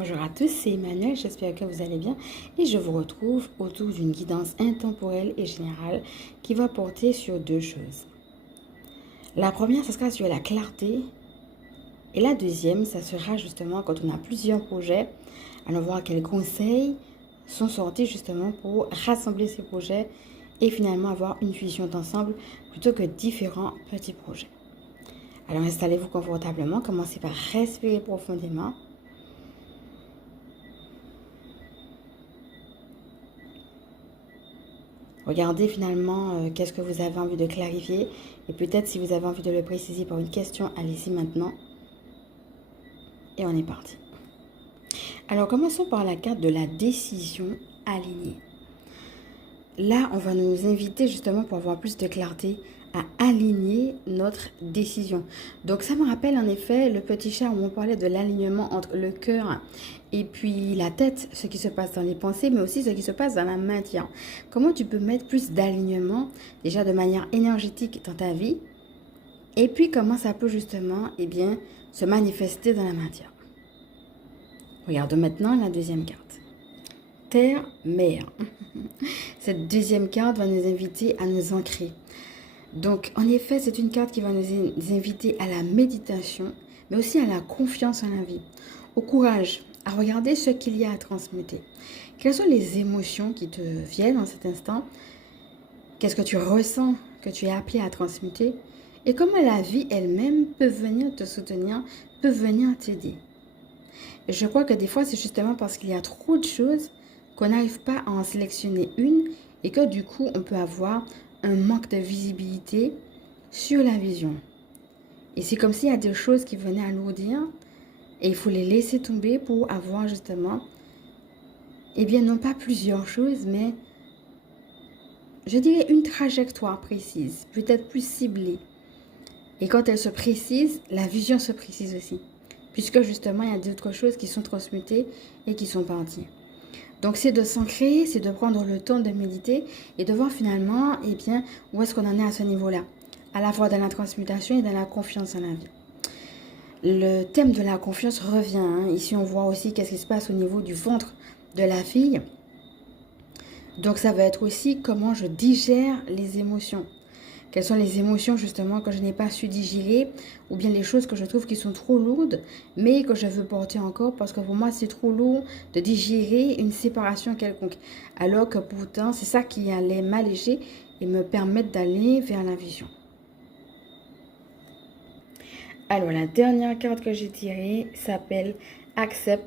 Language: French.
Bonjour à tous, c'est Emmanuel, j'espère que vous allez bien et je vous retrouve autour d'une guidance intemporelle et générale qui va porter sur deux choses. La première, ce sera sur la clarté et la deuxième, ça sera justement quand on a plusieurs projets, allons voir quels conseils sont sortis justement pour rassembler ces projets et finalement avoir une vision d'ensemble plutôt que différents petits projets. Alors installez-vous confortablement, commencez par respirer profondément. Regardez finalement qu'est-ce que vous avez envie de clarifier et peut-être si vous avez envie de le préciser par une question, allez-y maintenant. Et on est parti. Alors commençons par la carte de la décision alignée. Là, on va nous inviter justement pour avoir plus de clarté à aligner notre décision. Donc ça me rappelle en effet le petit chat où on parlait de l'alignement entre le cœur et puis la tête, ce qui se passe dans les pensées, mais aussi ce qui se passe dans la matière. Comment tu peux mettre plus d'alignement déjà de manière énergétique dans ta vie et puis comment ça peut justement se manifester dans la matière. Regarde maintenant la deuxième carte. Terre, mer. Cette deuxième carte va nous inviter à nous ancrer. Donc, en effet, c'est une carte qui va nous inviter à la méditation, mais aussi à la confiance en la vie, au courage, à regarder ce qu'il y a à transmuter. Quelles sont les émotions qui te viennent en cet instant? Qu'est-ce que tu ressens que tu es appelé à transmuter? Et comment la vie elle-même peut venir te soutenir, peut venir t'aider? Et je crois que des fois, c'est justement parce qu'il y a trop de choses qu'on n'arrive pas à en sélectionner une et que du coup, on peut avoir un manque de visibilité sur la vision. Et c'est comme s'il y a des choses qui venaient alourdir et il faut les laisser tomber pour avoir justement, non pas plusieurs choses, mais je dirais une trajectoire précise, peut-être plus ciblée. Et quand elle se précise, la vision se précise aussi. Puisque justement, il y a d'autres choses qui sont transmutées et qui sont parties. Donc, c'est de s'ancrer, c'est de prendre le temps de méditer et de voir finalement, où est-ce qu'on en est à ce niveau-là. À la fois dans la transmutation et dans la confiance en la vie. Le thème de la confiance revient. Ici, on voit aussi qu'est-ce qui se passe au niveau du ventre de la fille. Donc, ça va être aussi comment je digère les émotions. Quelles sont les émotions justement que je n'ai pas su digérer ou bien les choses que je trouve qui sont trop lourdes mais que je veux porter encore parce que pour moi c'est trop lourd de digérer une séparation quelconque. Alors que pourtant c'est ça qui allait m'alléger et me permettre d'aller vers la vision. Alors la dernière carte que j'ai tirée s'appelle Accepte